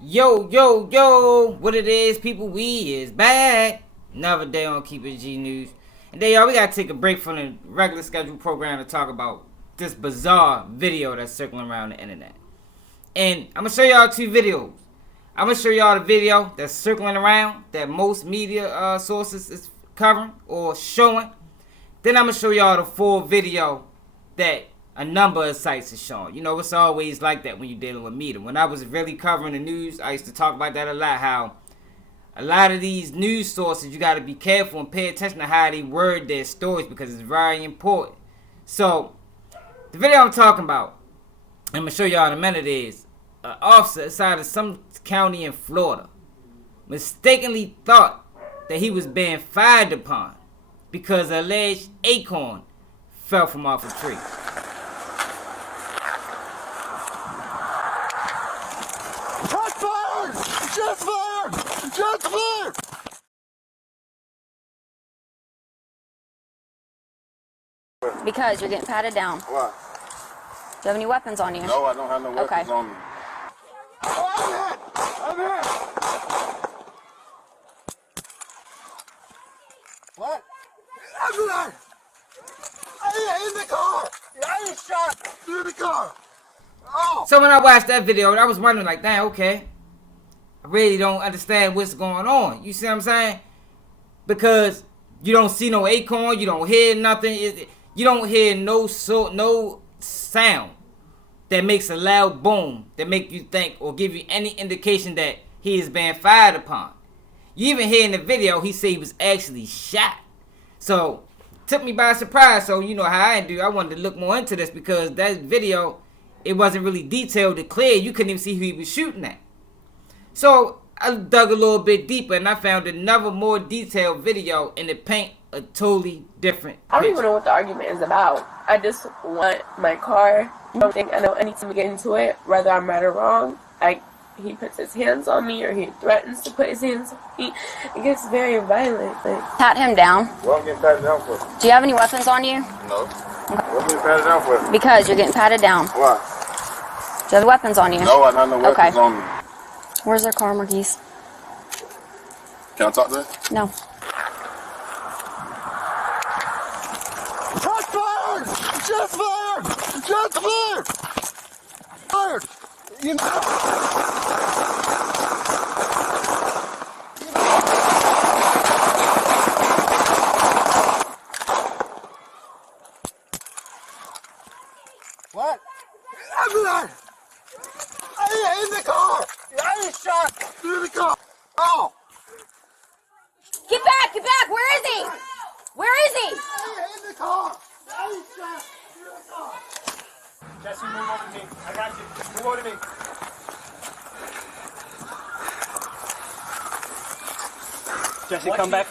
Yo, yo, yo, what it is, people, we is back. Another day on Keep It G News. And then, y'all, we gotta take a break from the regular scheduled program to talk about this bizarre video that's circling around the internet. And I'm gonna show y'all two videos. I'm gonna show y'all the video that's circling around that most media sources is covering or showing. Then I'm gonna show y'all the full video that a number of sites is showing. You know, it's always like that when you're dealing with media. When I was really covering the news, I used to talk about that a lot, how a lot of these news sources, you got to be careful and pay attention to how they word their stories because it's very important. So, the video I'm talking about, I'm going to show y'all in a minute, is an officer inside of some county in Florida mistakenly thought that he was being fired upon because an alleged acorn fell from off a tree. Just fired! Just fired! Because you're getting patted down. Why? Do you have any weapons on you? No, I don't have no weapons Okay. on me. Oh, I'm hit! What? I'm hit! In the car! I was shot through the car! Oh! So when I watched that video, I was wondering like, damn, okay. I really don't understand what's going on. You see what I'm saying? Because you don't see no acorn, you don't hear nothing. You don't hear no sound that makes a loud boom that make you think or give you any indication that he is being fired upon. You even hear in the video he said he was actually shot. So took me by surprise. So you know how I do. I wanted to look more into this because that video, it wasn't really detailed or clear. You couldn't even see who he was shooting at. So I dug a little bit deeper and I found another more detailed video and it paint a totally different picture. I don't even know what the argument is about. I just want my car. I don't think I know anything to get into it, whether I'm right or wrong. He puts his hands on me or he threatens to put his hands on me. It gets very violent. Pat him down. What I'm getting patted down for? Do you have any weapons on you? No. What am I getting patted down for? Because you're getting patted down. Why? Do you have weapons on you? No, I don't have no weapons Okay. on me. Where's their car keys? Can I talk to her? No. Just fired! Just fired! Just fired! Fired! You know. What? I'm not. In the car! I was shot through the car! Oh! Get back! Get back! Where is he? Where is he? In the car! I was shot through the car! Jesse, move over to me. I got you. Move over to me. Jesse, come back.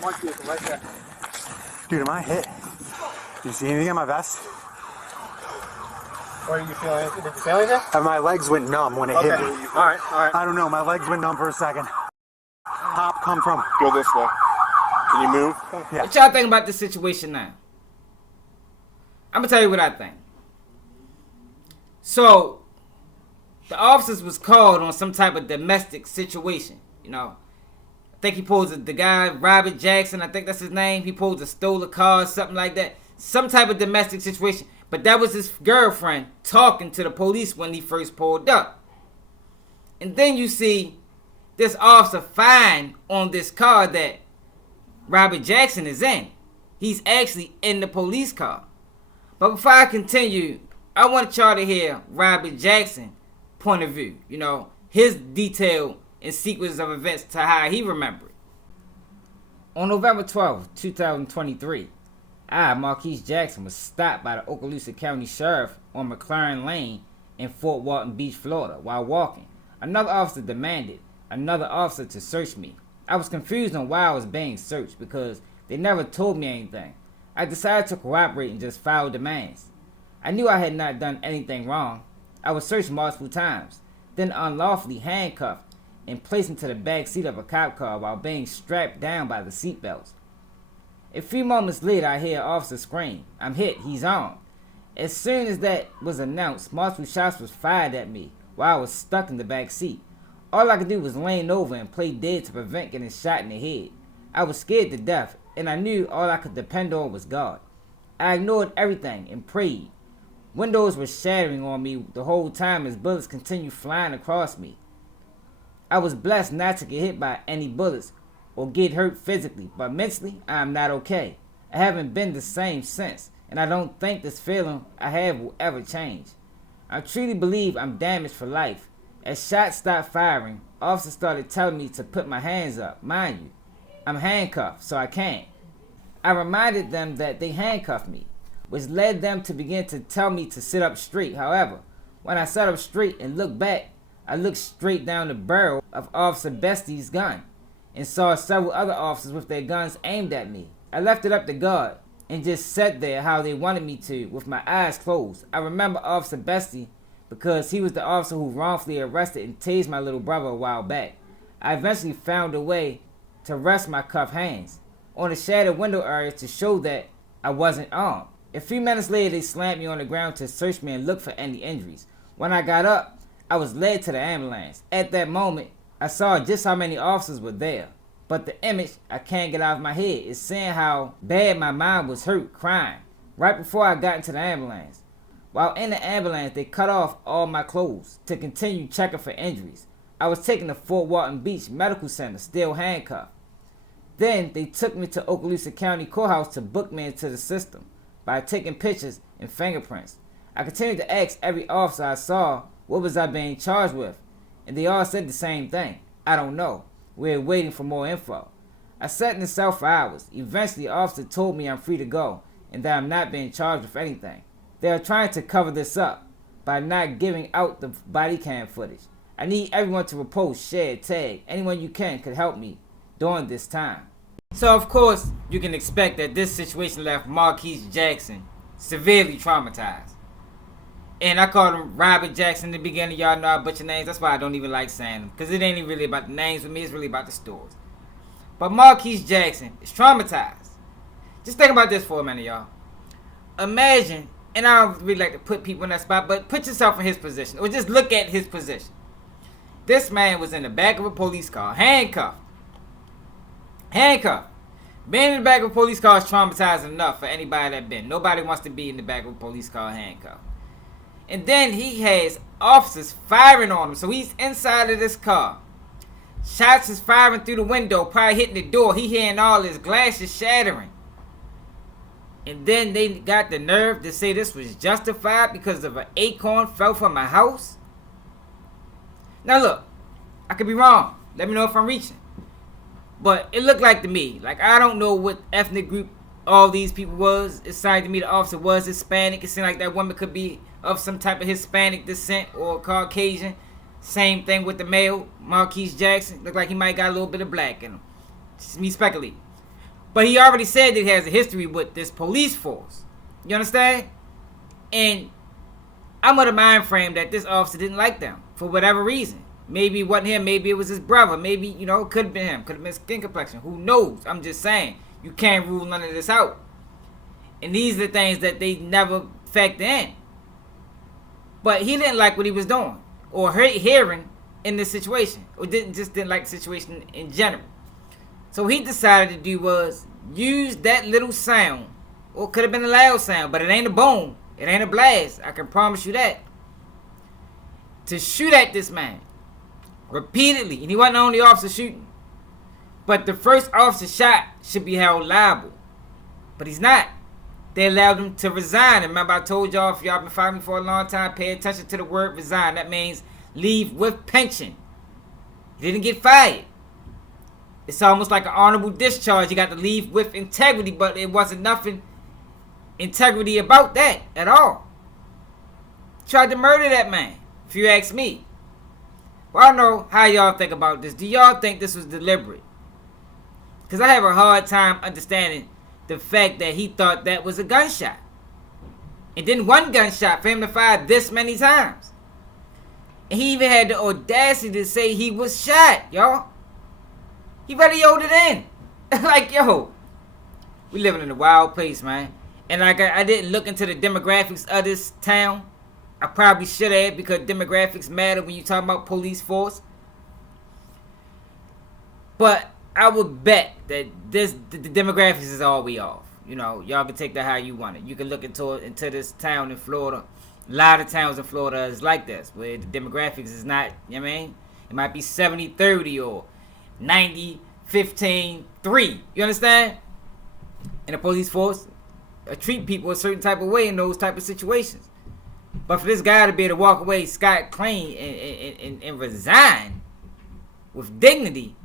Mark vehicle right there. Dude, am I hit? Do you see anything on my vest? Or are you feeling anything? Did you feel anything? My legs went numb when it hit me. All right, all right. I don't know. My legs went numb for a second. Pop come from. Go this way. Can you move? Yeah. What y'all think about this situation now? I'm gonna tell you what I think. So, the officers was called on some type of domestic situation. You know, I think he posed the guy Robert Jackson. I think that's his name. He posed a stole a car, something like that. Some type of domestic situation. But that was his girlfriend talking to the police when he first pulled up. And then you see this officer find on this car that Robert Jackson is in. He's actually in the police car. But before I continue, I want y'all to hear Robert Jackson's point of view. You know, his detail and sequence of events to how he remembered. On November 12th, 2023, Marquise Jackson was stopped by the Okaloosa County Sheriff on McLaren Lane in Fort Walton Beach, Florida, while walking. Another officer demanded another officer to search me. I was confused on why I was being searched because they never told me anything. I decided to cooperate and just filed demands. I knew I had not done anything wrong. I was searched multiple times, then unlawfully handcuffed and placed into the back seat of a cop car while being strapped down by the seatbelts. A few moments later, I hear an officer scream, "I'm hit, he's on." As soon as that was announced, multiple shots was fired at me, while I was stuck in the back seat. All I could do was lean over and play dead to prevent getting shot in the head. I was scared to death, and I knew all I could depend on was God. I ignored everything and prayed. Windows were shattering on me the whole time as bullets continued flying across me. I was blessed not to get hit by any bullets or get hurt physically, but mentally, I am not okay. I haven't been the same since, and I don't think this feeling I have will ever change. I truly believe I'm damaged for life. As shots stopped firing, officers started telling me to put my hands up. Mind you, I'm handcuffed, so I can't. I reminded them that they handcuffed me, which led them to begin to tell me to sit up straight. However, when I sat up straight and looked back, I looked straight down the barrel of Officer Bestie's gun and saw several other officers with their guns aimed at me. I left it up to God and just sat there how they wanted me to with my eyes closed. I remember Officer Bestie because he was the officer who wrongfully arrested and tased my little brother a while back. I eventually found a way to rest my cuffed hands on the shattered window area to show that I wasn't armed. A few minutes later, they slammed me on the ground to search me and look for any injuries. When I got up, I was led to the ambulance. At that moment, I saw just how many officers were there. But the image I can't get out of my head is seeing how bad my mind was hurt, crying, right before I got into the ambulance. While in the ambulance, they cut off all my clothes to continue checking for injuries. I was taken to Fort Walton Beach Medical Center, still handcuffed. Then they took me to Okaloosa County Courthouse to book me into the system by taking pictures and fingerprints. I continued to ask every officer I saw what was I being charged with, and they all said the same thing. I don't know. We're waiting for more info. I sat in the cell for hours. Eventually, the officer told me I'm free to go and that I'm not being charged with anything. They are trying to cover this up by not giving out the body cam footage. I need everyone to repost, share, tag. Anyone you can could help me during this time. So, of course, you can expect that this situation left Marquise Jackson severely traumatized. And I called him Robert Jackson in the beginning. Y'all know I butcher names. That's why I don't even like saying them. Because it ain't even really about the names with me. It's really about the stories. But Marquise Jackson is traumatized. Just think about this for a minute, y'all. Imagine, and I don't really like to put people in that spot, but put yourself in his position. Or just look at his position. This man was in the back of a police car, handcuffed. Handcuffed. Being in the back of a police car is traumatizing enough for anybody that been. Nobody wants to be in the back of a police car handcuffed. And then he has officers firing on him. So he's inside of this car. Shots is firing through the window, probably hitting the door. He hearing all his glasses shattering. And then they got the nerve to say this was justified because of an acorn fell from my house. Now look, I could be wrong. Let me know if I'm reaching. But it looked like to me, like I don't know what ethnic group all these people was. It sounded to me the officer was Hispanic. It seemed like that woman could be of some type of Hispanic descent or Caucasian. Same thing with the male, Marquise Jackson. Looked like he might got a little bit of black in him. Just me speculating. But he already said that he has a history with this police force. You understand? And I'm of the mind frame that this officer didn't like them for whatever reason. Maybe it wasn't him. Maybe it was his brother. Maybe, it could have been him. Could have been skin complexion. Who knows? I'm just saying. You can't rule none of this out. And these are the things that they never factor in. But he didn't like what he was doing or hearing in this situation. Or didn't like the situation in general. So he decided to do was use that little sound. Or it could have been a loud sound. But it ain't a boom. It ain't a blast. I can promise you that. To shoot at this man. Repeatedly. And he wasn't the only officer shooting. But the first officer shot should be held liable. But he's not. They allowed him to resign. And remember I told y'all, if y'all been following me for a long time, pay attention to the word resign. That means leave with pension. He didn't get fired. It's almost like an honorable discharge. You got to leave with integrity, but it wasn't nothing integrity about that at all. Tried to murder that man, if you ask me. Well, I don't know how y'all think about this. Do y'all think this was deliberate? Because I have a hard time understanding the fact that he thought that was a gunshot. And then one gunshot for him to fire this many times. And he even had the audacity to say he was shot, y'all. He radioed it in. Like, yo, we living in a wild place, man. And like I didn't look into the demographics of this town. I probably should have, because demographics matter when you talk about police force. But I would bet that the demographics is all we off. You know, y'all can take that how you want it. You can look into this town in Florida. A lot of towns in Florida is like this, where the demographics is not, you know what I mean? It might be 70-30 or 90-15-3. You understand? And the police force treat people a certain type of way in those type of situations. But for this guy to be able to walk away scot clean and resign with dignity,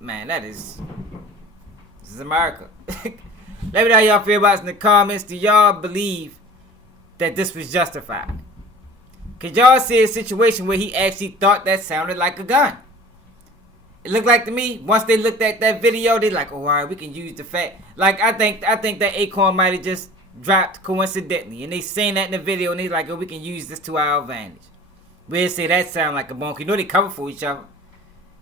man, this is America. Let me know how y'all feel about it in the comments. Do y'all believe that this was justified? Could y'all see a situation where he actually thought that sounded like a gun? It looked like to me, once they looked at that video, they like, oh, all right, we can use the fact. Like, I think that Acorn might have just dropped coincidentally. And they seen that in the video, and they like, oh, we can use this to our advantage. We'll say that sound like a bunk. You know they cover for each other.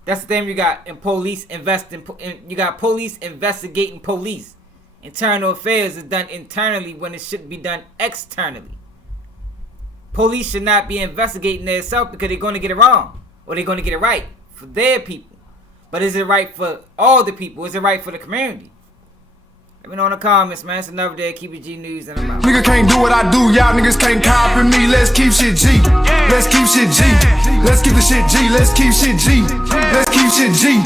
That's the thing you got in police you got police investigating police. Internal affairs is done internally when it should be done externally. Police should not be investigating themselves because they're going to get it wrong. Or they're going to get it right for their people. But is it right for all the people? Is it right for the community? Let me know in the comments, man. It's another day. Keep it G News, and I'm out. Nigga can't do what I do, y'all niggas can't copy me. Let's keep shit G. Let's keep shit G. Let's keep the shit G. Let's keep shit G. Let's keep shit G.